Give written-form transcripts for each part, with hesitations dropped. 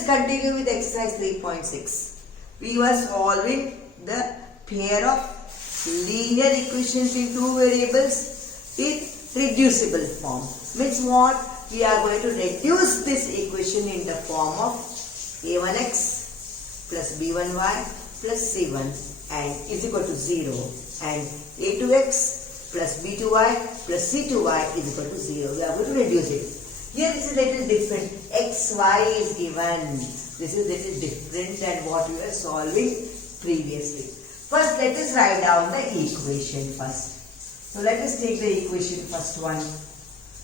us continue with exercise 3.6. We were solving the pair of linear equations in two variables in reducible form. Means what? We are going to reduce this equation in the form of a1x plus b1y plus c1 and is equal to 0, and a2x plus b2y plus c2y is equal to 0. We are going to reduce it. Here this is a little different. xy is given. This is little different than what we were solving previously. First, let us write down the equation first. So let us take the equation first one.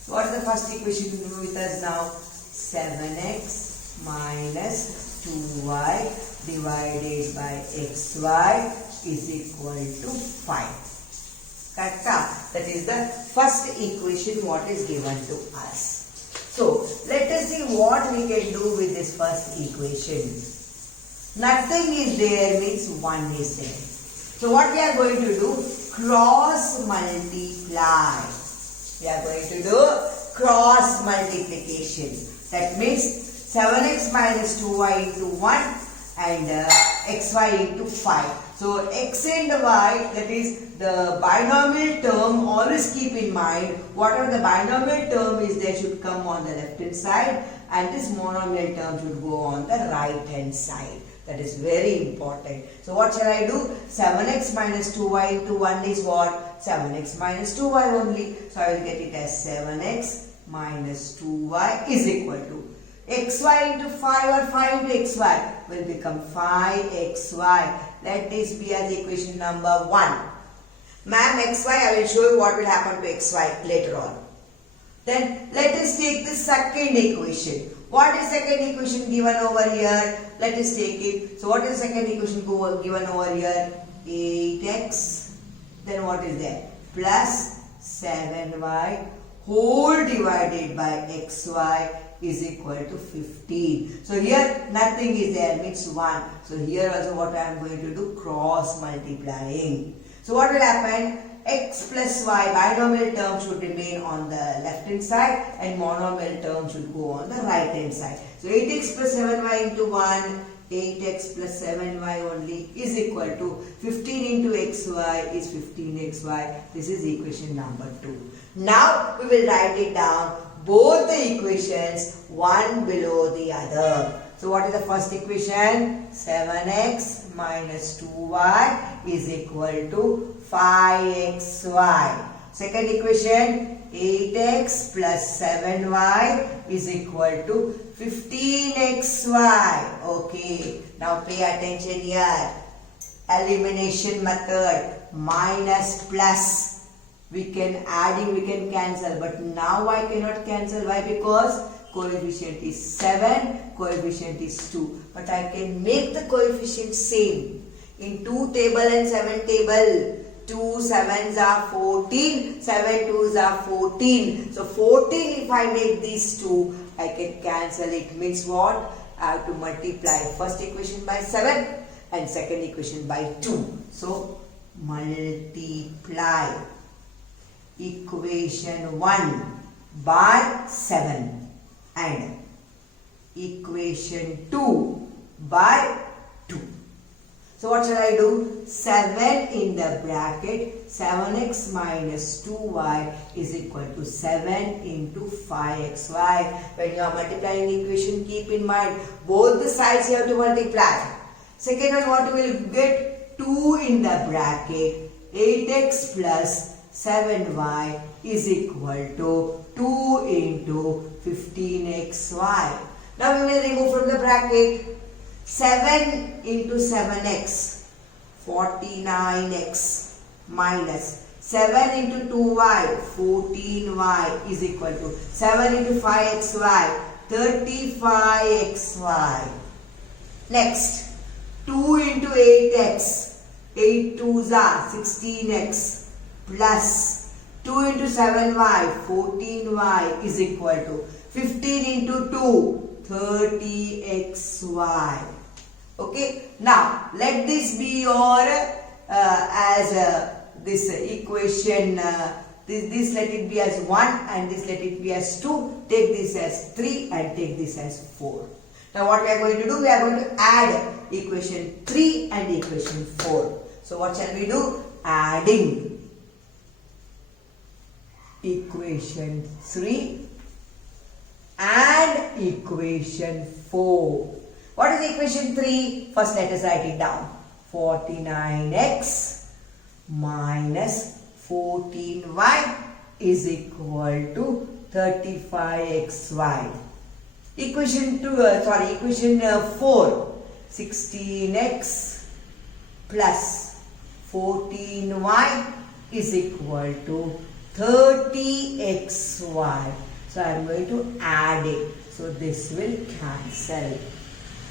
What is the first equation with us now? 7x minus 2y divided by xy is equal to 5. Correct? That is the first equation what is given to us. So let us see what we can do with this first equation. Nothing is there means 1 is there. So what we are going to do? Cross multiply. We are going to do cross multiplication. That means 7x minus 2y into 1 and xy into 5. So x and y, that is the binomial term, always keep in mind whatever the binomial term is there should come on the left hand side and this monomial term should go on the right hand side. That is very important. So what shall I do? 7x minus 2y into 1 is what? 7x minus 2y only. So I will get it as 7x minus 2y is equal to xy into 5 or 5 into xy will become 5xy. Let this be as equation number 1. Ma'am, xy, I will show you what will happen to xy later on. Then let us take the second equation. What is second equation given over here? Let us take it. So what is second equation given over here? 8x. Then what is there? Plus 7y whole divided by xy is equal to 15. So here nothing is there, means 1. So here also what I am going to do? Cross multiplying. So what will happen? X plus y binomial term should remain on the left hand side and monomial term should go on the right hand side. So 8x plus 7y into 1, 8x plus 7y only is equal to 15 into xy is 15xy. This is equation number 2. Now we will write it down, both the equations one below the other. So what is the first equation? 7x minus 2y is equal to 5xy. Second equation, 8x plus 7y is equal to 15xy. Okay, now pay attention here. Elimination method, minus plus. We can add, we can cancel, but now I cannot cancel. Why? Because coefficient is 7, coefficient is 2. But I can make the coefficient same. In 2 table and 7 table, 2 7s are 14, 7 2s are 14. So 14, if I make these 2, I can cancel it. Means what? I have to multiply first equation by 7 and second equation by 2. So multiply equation 1 by 7 and equation 2 by 2. So what shall I do? 7 in the bracket, 7x minus 2y is equal to 7 into 5xy. When you are multiplying equation, keep in mind both the sides you have to multiply. Second one, what you will get? 2 in the bracket, 8x plus 7y is equal to 2 into 15xy. Now we will remove from the bracket 7 into 7x, 49x minus 7 into 2y, 14y is equal to 7 into 5xy, 35xy. Next, 2 into 8x, 8 2s are 16x plus 2 into 7y, 14y is equal to 15 into 2, 30xy. Okay, now let this be your this equation, this let it be as 1 and this let it be as 2. Take this as 3 and take this as 4. Now what we are going to do? We are going to add equation 3 and equation 4. So what shall we do? Adding equation 3 and equation 4. What is equation 3? First let us write it down. 49x minus 14y is equal to 35xy. Equation 4. 16x plus 14y is equal to 30xy. So I am going to add it. So this will cancel.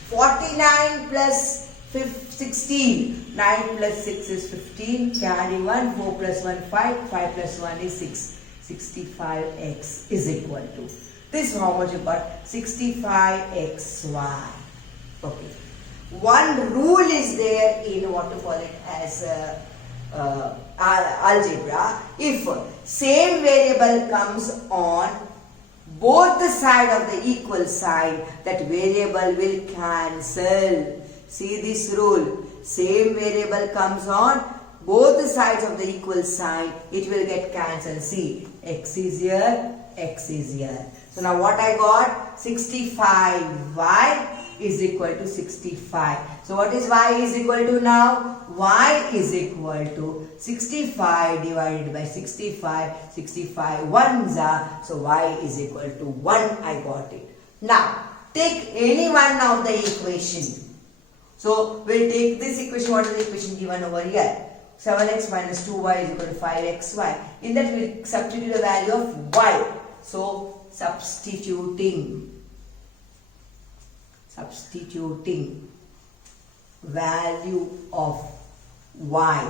49 plus 16. 9 plus 6 is 15. Carry 1. 4 plus 1 5. 5 plus 1 is 6. 65x is equal to. This is how much you got. 65xy. Okay. One rule is there in what to call it as algebra. If same variable comes on both the side of the equal sign, that variable will cancel. See this rule. Same variable comes on both the sides of the equal sign, it will get cancelled. See, x is here, x is here. So now what I got? 65y is equal to 65. So what is y is equal to now? Y is equal to 65 divided by 65. 65 ones are. So y is equal to 1. I got it. Now take any one of the equation. So we'll take this equation. What is the equation given over here? 7x minus 2y is equal to 5xy. In that we will substitute the value of y. So substituting value of y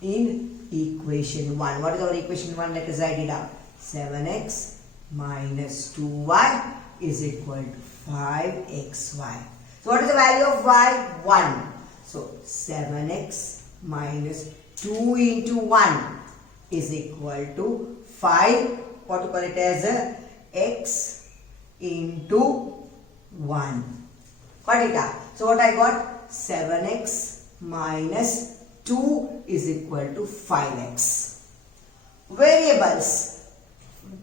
in equation 1. What is our equation 1? Let us write it down. 7x minus 2y is equal to 5xy. So what is the value of y? 1. So 7x minus 2 into 1 is equal to 5. What to call it as x into 1. Got it? So what I got? 7x minus 2 is equal to 5x. Variables.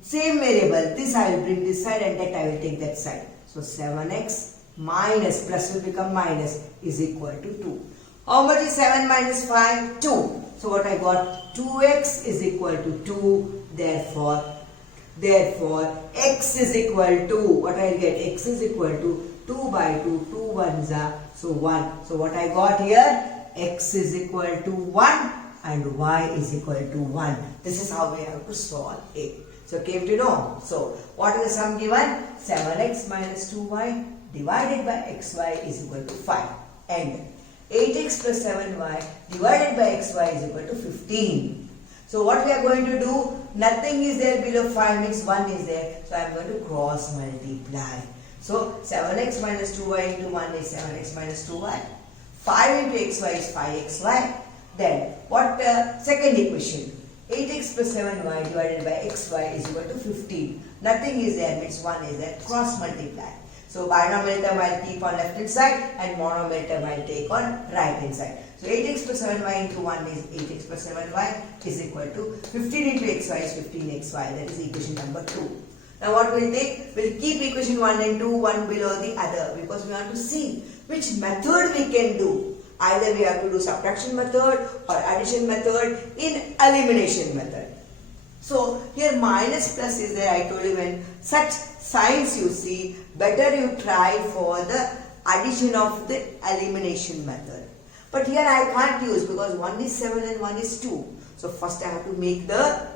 Same variable. This I will bring this side and that I will take that side. So 7x minus, plus will become minus, is equal to 2. How much is 7 minus 5? 2. So what I got? 2x is equal to 2. Therefore x is equal to, what I get? X is equal to 2 by 2. 2 ones are, so 1. So what I got here? X is equal to 1 and y is equal to 1. This is how we have to solve it. So came to know. So what is the sum given? 7x minus 2y divided by xy is equal to 5. And 8x plus 7y divided by xy is equal to 15. So what we are going to do? Nothing is there below 5 means 1 is there. So I am going to cross multiply. So 7x minus 2y into 1 is 7x minus 2y. 5 into xy is 5xy. Then what second equation? 8x plus 7y divided by xy is equal to 15. Nothing is there means 1 is there. Cross multiply. So binomial term I will keep on left hand side and monomial term I will take on right hand side. So 8x plus 7y into 1 is 8x plus 7y is equal to 15 into xy is 15xy. That is equation number 2. Now what we will take? We will keep equation 1 and 2 one below the other because we want to see which method we can do. Either we have to do subtraction method or addition method in elimination method. So here minus plus is there. I told you when such signs you see, better you try for the addition of the elimination method. But here I can't use because 1 is 7 and 1 is 2. So first I have to make the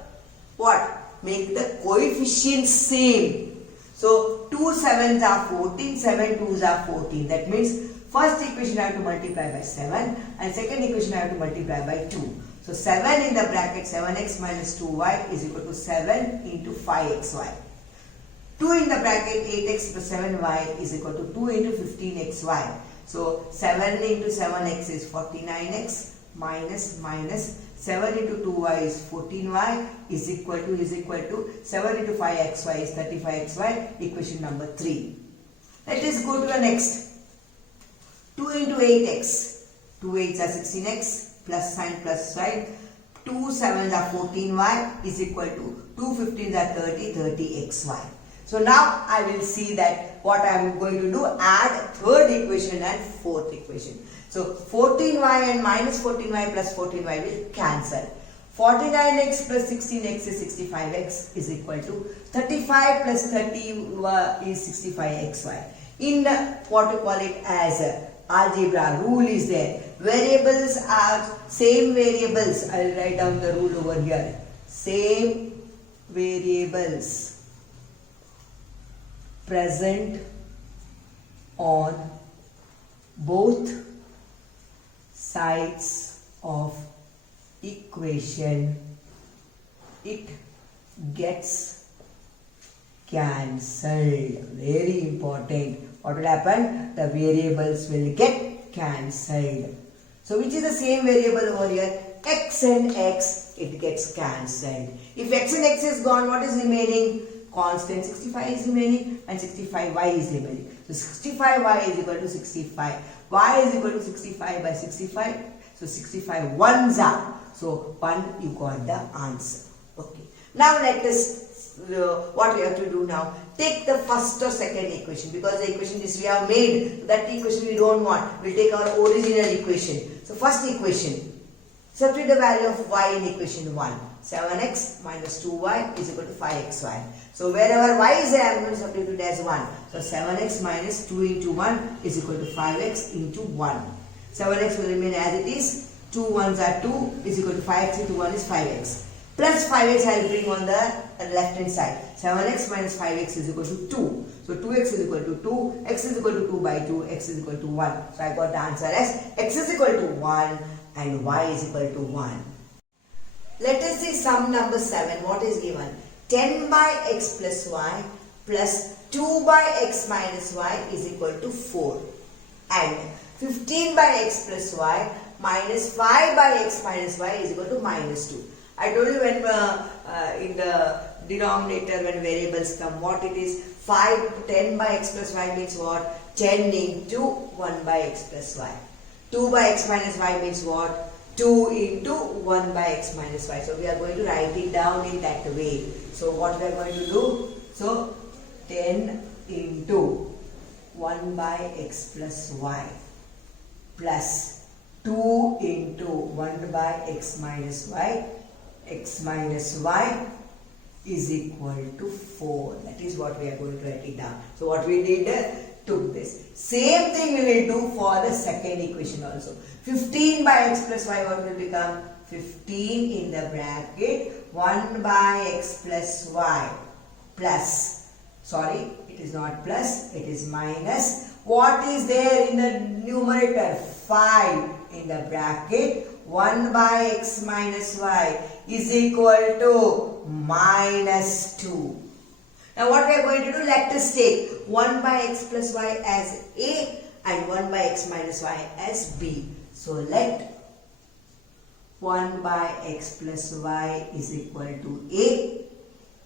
what? Make the coefficients same. So 2 7s are 14, 7 2s are 14. That means first equation I have to multiply by 7 and second equation I have to multiply by 2. So 7 in the bracket 7x minus 2y is equal to 7 into 5xy. 2 in the bracket 8x plus 7y is equal to 2 into 15xy. So 7 into 7x is 49x minus 7 into 2y is 14y is equal to 7 into 5xy is 35xy. Equation number 3. Let us go to the next. 2 into 8x. 2 8s are 16x plus sign. 2 7s are 14y is equal to 2 15s are 30xy. So now I will see that what I am going to do, add third equation and fourth equation. So 14y and minus 14y plus 14y will cancel. 49x plus 16x is 65x is equal to 35 plus 30 is 65xy. In the, what you call it as algebra, rule is there. Variables are same variables. I will write down the rule over here. Same variables present on both sides of equation, it gets cancelled. Very important. What will happen? The variables will get cancelled. So which is the same variable over here? X and x, it gets cancelled. If x and x is gone, what is remaining? Constant 65 is remaining and 65y is remaining. So 65y is equal to 65. Y is equal to 65 by 65. So 65 ones are. So 1 you got the answer. Okay. Now let us, what we have to do now? Take the first or second equation, because the equation this we have made, that equation we don't want. We'll take our original equation. So first equation. Substitute the value of y in equation 1. 7x minus 2y is equal to 5xy. So wherever y is there, I am going to substitute it as 1. So 7x minus 2 into 1 is equal to 5x into 1. 7x will remain as it is. 2 1s are 2 is equal to 5x into 1 is 5x. Plus 5x I will bring on the left hand side. 7x minus 5x is equal to 2. So 2x is equal to 2. X is equal to 2 by 2. X is equal to 1. So I got the answer as x is equal to 1 and y is equal to 1. Let us see sum number 7. What is given? 10 by x plus y plus 2 by x minus y is equal to 4. And 15 by x plus y minus 5 by x minus y is equal to minus 2. I told you when in the denominator when variables come, what it is? 10 by x plus y means what? 10 into 1 by x plus y. 2 by x minus y means what? 2 into 1 by x minus y. So we are going to write it down in that way. So what we are going to do? So 10 into 1 by x plus y plus 2 into 1 by x minus y is equal to 4. That is what we are going to write it down. So what we did, took this. Same thing we will do for the second equation also. 15 by x plus y, what will become? 15 in the bracket 1 by x plus y plus, sorry, it is not plus, it is minus. What is there in the numerator? 5 in the bracket 1 by x minus y is equal to minus 2. Now what we are going to do, let us take 1 by x plus y as a and 1 by x minus y as b. So let 1 by x plus y is equal to a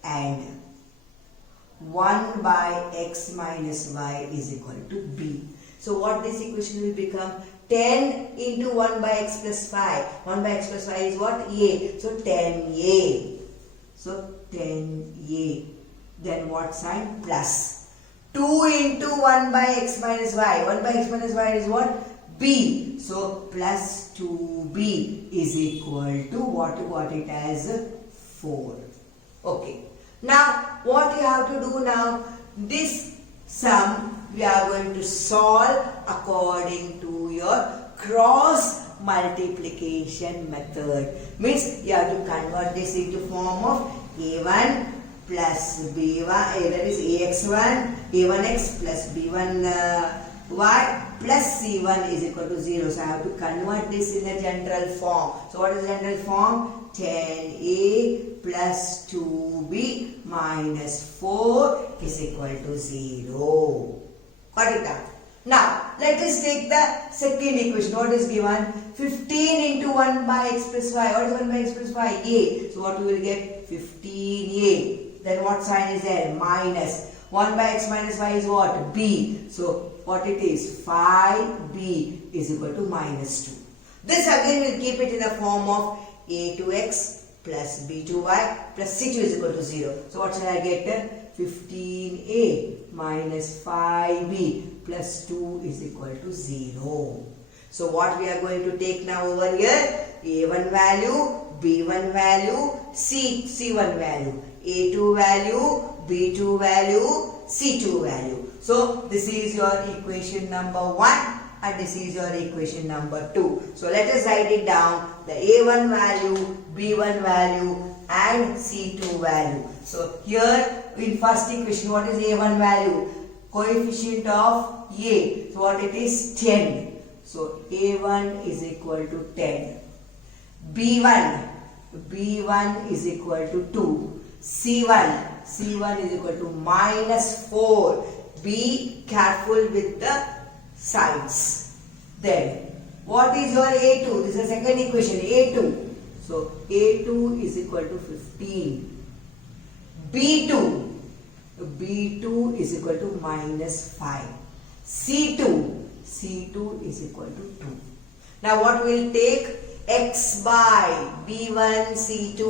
and 1 by x minus y is equal to b. So what this equation will become? 10 into 1 by x plus 5. 1 by x plus y is what? A. So 10a. So 10a. Then what sign? Plus. 2 into 1 by x minus y. 1 by x minus y is what? B. So plus 2b is equal to what you got it as? 4. Okay. Now what you have to do now? This sum we are going to solve according to your cross multiplication method. Means you have to convert this into form of a1 plus b1, that is ax1, a1x plus b1y plus c1 is equal to 0. So I have to convert this in a general form. So what is the general form? 10a plus 2b minus 4 is equal to 0. Got it up? Now let us take the second equation. What is given? 15 into 1 by x plus y. What is 1 by x plus y? A. So what we will get? 15a. Then what sign is there? Minus. 1 by x minus y is what? B. So what it is? 5b is equal to minus 2. This again we'll keep it in the form of a to x plus b to y plus c2 is equal to 0. So what shall I get? 15a minus 5b plus 2 is equal to 0. So what we are going to take now over here? a1 value, b1 value, c1 value, a2 value, b2 value, c2 value. So this is your equation number 1 and this is your equation number 2. So let us write it down, the a1 value, b1 value and c2 value. So here in first equation, what is a1 value? Coefficient of a. So what it is? 10. So a1 is equal to 10. b1 is equal to 2. c1 is equal to minus 4. Be careful with the signs. Then what is your a2? This is the second equation, a2. So a2 is equal to 15. b2 is equal to minus 5. c2 is equal to 2. Now what will take? X by b1 c2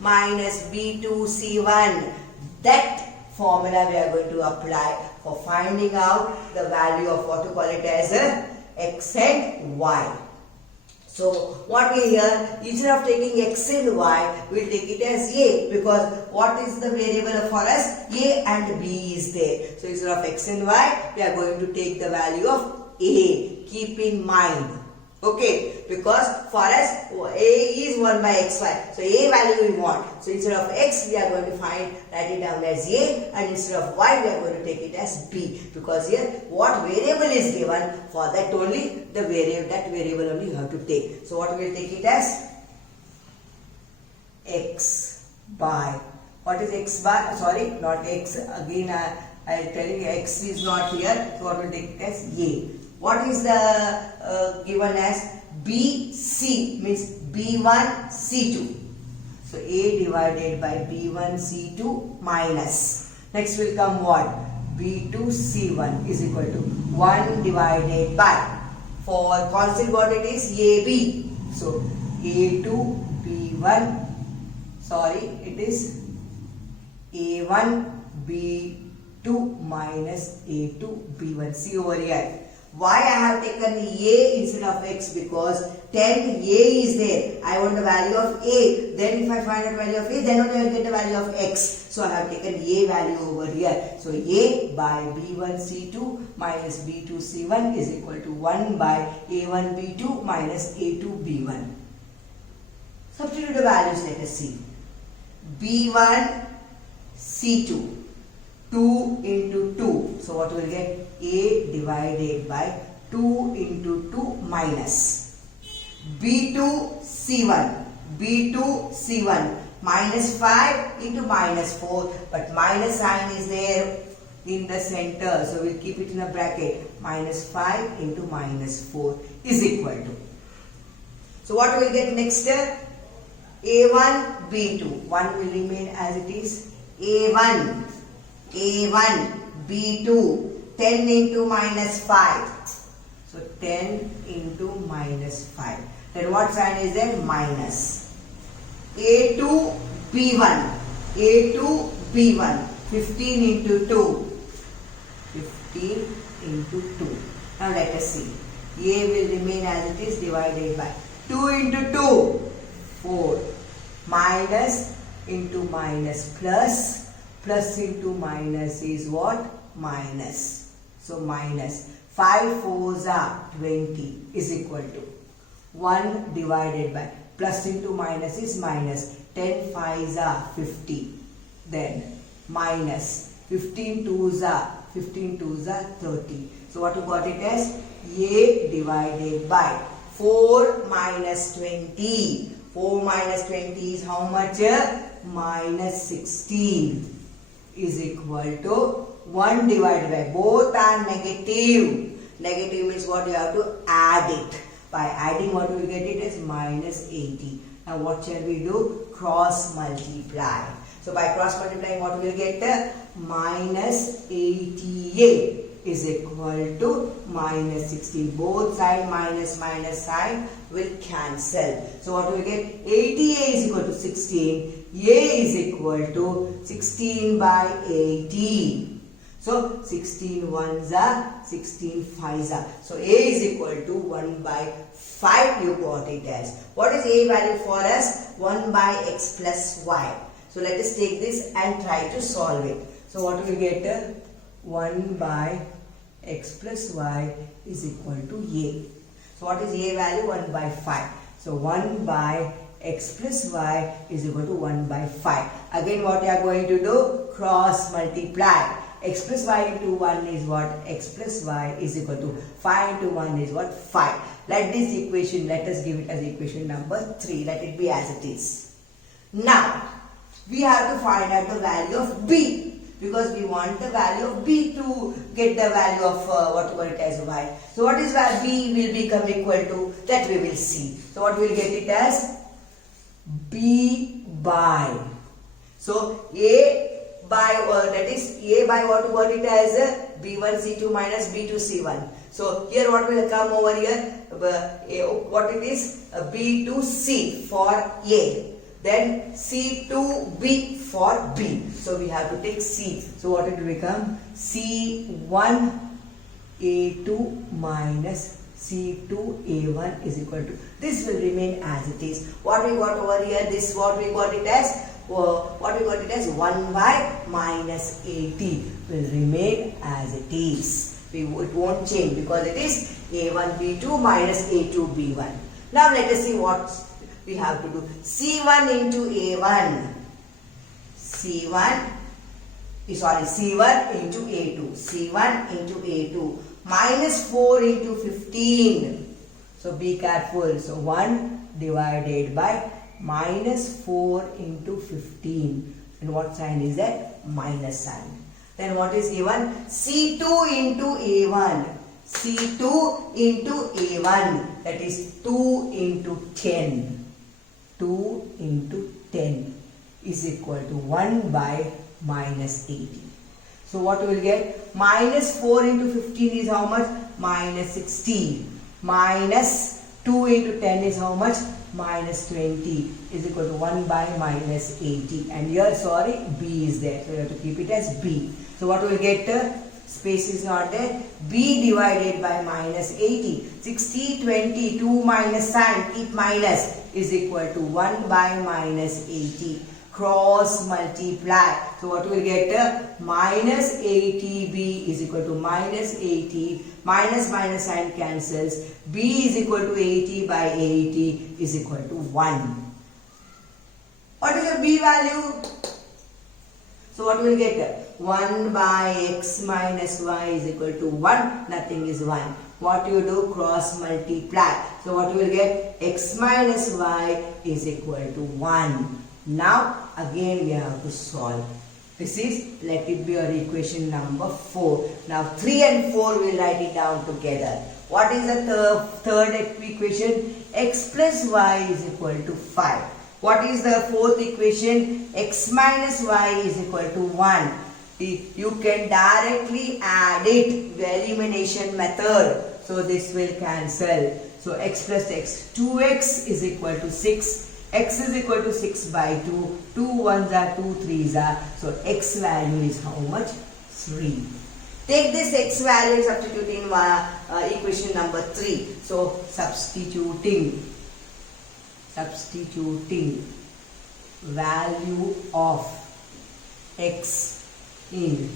minus b2 c1. That formula we are going to apply for finding out the value of what to call it as x and y. So what we here, instead of taking x and y, we will take it as a, because what is the variable for us? A and b is there. So instead of x and y, we are going to take the value of a. Keep in mind. Okay, because for us a is 1 by xy, so a value we want. So instead of x we are going to write it down as a, and instead of y we are going to take it as b, because here what variable is given, for that only that variable only you have to take. So what we will take it as? X by, what is x by? Sorry, not x, again I am telling you x is not here, so what we will take it as a. What is the given as? BC means B1 C2. So A divided by B1 C2 minus. Next will come what? B2 C1 is equal to 1 divided by, for constant what it is? AB. So A2 B1, sorry, it is A1 B2 minus A2 B1. See over here. Why I have taken a instead of x? Because 10a is there. I want the value of a. Then if I find the value of a, then only I will get the value of x. So I have taken a value over here. So a by b1 c2 minus b2 c1 is equal to 1 by a1 b2 minus a2 b1. Substitute the values, let us see. b1 c2. 2 into 2. So what we will get? A divided by 2 into 2 minus. B2 C1. B2 C1. Minus 5 into minus 4. But minus sign is there in the center. So we will keep it in a bracket. Minus 5 into minus 4 is equal to. So what we will get next? A1 B2. 1 will remain as it is. A1 B2, 10 into minus 5. So 10 into minus 5. Then what sign is there? Minus. A2 B1. 15 into 2. 15 into 2. Now let us see. A will remain as it is, divided by 2 into 2. 4. Minus into minus plus. Plus into minus is what? Minus. So minus 5 4s are 20 is equal to 1 divided by, plus into minus is minus, 10 5s are 50. Then minus 15 2s are 30. So what you got it as? A divided by 4 minus 20. 4 minus 20 is how much? Minus 16. Is equal to 1 divided by, both are negative. Negative means what? You have to add it. By adding, what we will get it as? Minus 80. Now what shall we do? Cross multiply. So by cross multiplying, what we will get? Minus 80a is equal to minus 16. Both side minus sign will cancel. So what we will get? 80a is equal to 16. A is equal to 16 by 80. So 16 ones are 16 fives are. So A is equal to 1 by 5 you got it as. What is A value for us? 1 by x plus y. So let us take this and try to solve it. So what we get? 1 by x plus y is equal to A. So what is A value? 1 by 5. So 1 by x plus y is equal to 1 by 5. Again what you are going to do? Cross multiply. X plus y into 1 is what? X plus y is equal to 5 into 1 is what? 5. Let this equation, let us give it as equation number 3. Let it be as it is. Now, we have to find out the value of b. Because we want the value of b to get the value of what we call it as y. So what is where b will become equal to? That we will see. So what we will get it as? b by. So a by that is a by what we got it as b1 c2 minus b2 c1. So here what will come over here? What it is? b2 c for a. Then c2b for b. So we have to take c. So what it will become? c1 a2 minus c2a1 is equal to. This will remain as it is. What we got over here? This what we got it as? What we got it as 1 by minus 80 will remain as it is. It won't change because it is a1 b2 minus a2 b1. Now let us see what we have to do. c1 into a1. c1 into a2. c1 into a2 minus 4 into 15. So be careful. So 1 divided by minus 4 into 15. And what sign is that? Minus sign. Then what is given? C2 into A1. C2 into A1. That is 2 into 10. 2 into 10 is equal to 1 by minus 80. So what we will get? Minus 4 into 15 is how much? Minus 16. Minus 2 into 10 is how much? Minus 20 is equal to 1 by minus 80. And here, sorry, b is there. So you have to keep it as b. So what we will get? Space is not there. b divided by minus 80. 60, 20, 2 minus sign, keep minus, is equal to 1 by minus 80. Cross multiply. So what we will get? Minus 80b is equal to minus 80. Minus minus sign cancels. b is equal to 80 by 80 is equal to 1. What is the b value? So what we will get? 1 by x minus y is equal to 1. Nothing is 1. What you do? Cross multiply. So what you will get? X minus y is equal to 1. Now again we have to solve. This is, let it be your equation number 4. Now 3 and 4 we will write it down together. What is the third equation? X plus y is equal to 5. What is the fourth equation? X minus y is equal to 1. You can directly add it by elimination method. So this will cancel. So x plus x, 2x is equal to 6. X is equal to 6 by 2. 2 ones are 2 3s are. So x value is how much? 3. Take this x value and substitute in equation number 3. So substituting value of x in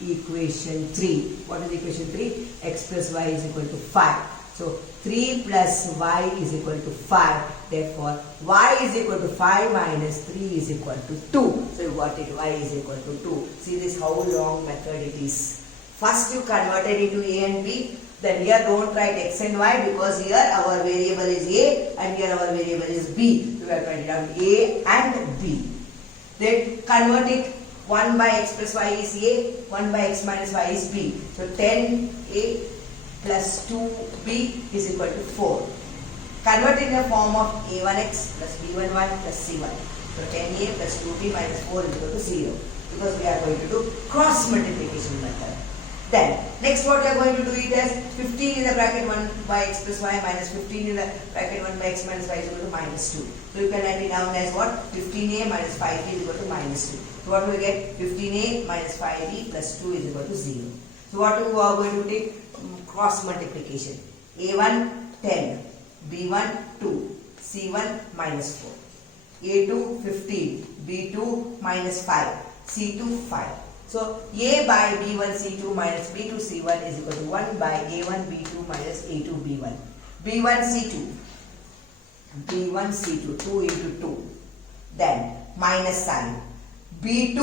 equation 3. What is equation 3? X plus y is equal to 5. So 3 plus y is equal to 5. Therefore, y is equal to 5 minus 3 is equal to 2. So you got it, y is equal to 2. See this how long method it is. First you converted into a and b. Then here don't write x and y because here our variable is a and here our variable is b. So we have to write down a and b. Then convert it. 1 by x plus y is a, 1 by x minus y is b. So 10a plus 2b is equal to 4. Convert in the form of a1x plus b1y plus c1. So 10a plus 2b minus 4 is equal to 0, because we are going to do cross multiplication method. Then next what we are going to do it as 15 in the bracket 1 by x plus y minus 15 in the bracket 1 by x minus y is equal to minus 2. So you can write it down as what? 15a minus 5b is equal to minus 2. So what we get? 15a minus 5b plus 2 is equal to 0. So what we are going to take? Cross multiplication. a1 10, b1 2, c1 minus 4. a2 15, b2 minus 5, c2 5. So a by b1 c2 minus b2 c1 is equal to 1 by a1 b2 minus a2 b1. b1 c2, 2 into 2. Then minus sign. b2,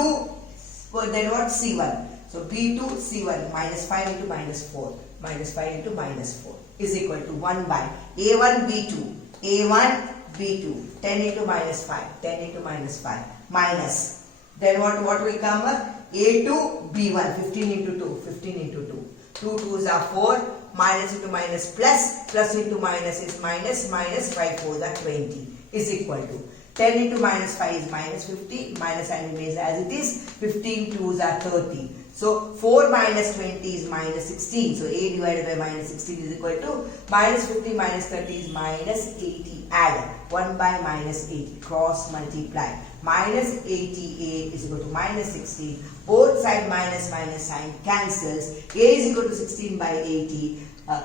then what? c1. So b2 c1 minus 5 into minus 4. Minus 5 into minus 4 is equal to 1 by a1 b2. a1 b2. 10 into minus 5. 10 into minus 5. Minus. Then what will come up? a2 b1. 15 into 2. 15 into 2. 2 2s are 4. Minus into minus plus. Plus into minus is minus. Minus 5 4s are 20. Is equal to 10 into minus 5 is minus 50. Minus sign remains as it is. 15 2s are 30. So 4 minus 20 is minus 16. So a divided by minus 16 is equal to minus 50 minus 30 is minus 80. Add 1 by minus 80. Cross multiply. Minus 80a is equal to minus 16. Both side minus sign cancels. A is equal to 16 by 80.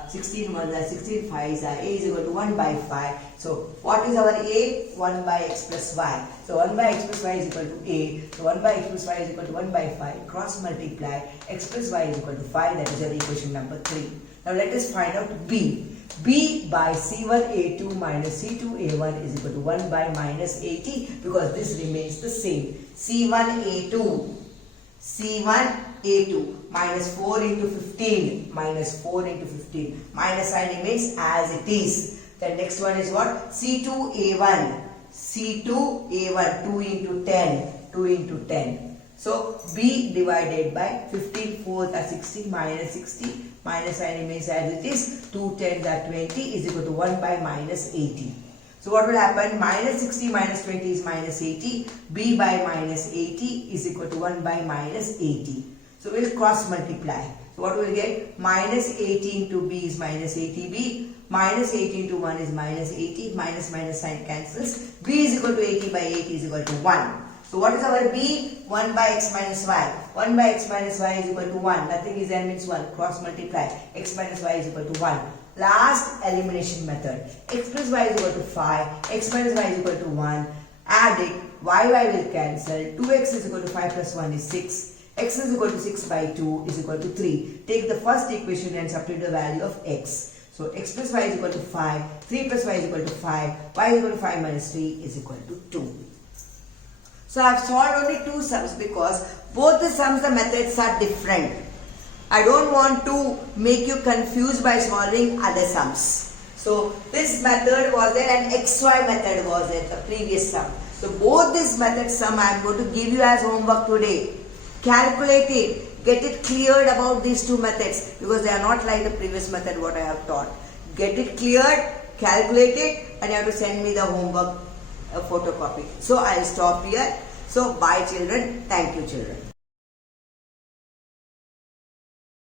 16 1s are 16 5s are. A is equal to 1 by 5. So what is our A? 1 by x plus y. So 1 by x plus y is equal to A. So 1 by x plus y is equal to 1 by 5. Cross multiply. X plus y is equal to 5. That is your equation number 3. Now let us find out B. B by C1 A2 minus C2 A1 is equal to 1 by minus 80, because this remains the same. C1 A2. C1 A2 minus 4 into 15 minus 4 into 15. Minus sign remains as it is. The next one is what? C2 A1. C2 A1 2 into 10. 2 into 10. So B divided by 15 4 are 60 minus 60. Minus sign remains as it is. 2 10s are 20 is equal to 1 by minus 80. So what will happen? Minus 60 minus 20 is minus 80. B by minus 80 is equal to 1 by minus 80. So we will cross multiply. So what we will get? Minus 80 into B is minus 80B. Minus 80 into 1 is minus 80. Minus sign cancels. B is equal to 80 by 80 is equal to 1. So what is our B? 1 by x minus y. 1 by x minus y is equal to 1. Nothing is there means 1. Cross multiply. X minus y is equal to 1. Last elimination method. X plus y is equal to 5. X minus y is equal to 1. Add it. Y will cancel. 2x is equal to 5 plus 1 is 6. X is equal to 6 by 2 is equal to 3. Take the first equation and substitute the value of x. So x plus y is equal to 5. 3 plus y is equal to 5. Y is equal to 5 minus 3 is equal to 2. So I have solved only two sums because both the sums, the methods are different. I don't want to make you confused by solving other sums. So this method was there and XY method was there, the previous sum. So both this method sum I am going to give you as homework today. Calculate it. Get it cleared about these two methods because they are not like the previous method what I have taught. Get it cleared, calculate it, and you have to send me the homework photocopy. So I will stop here. So bye children. Thank you children.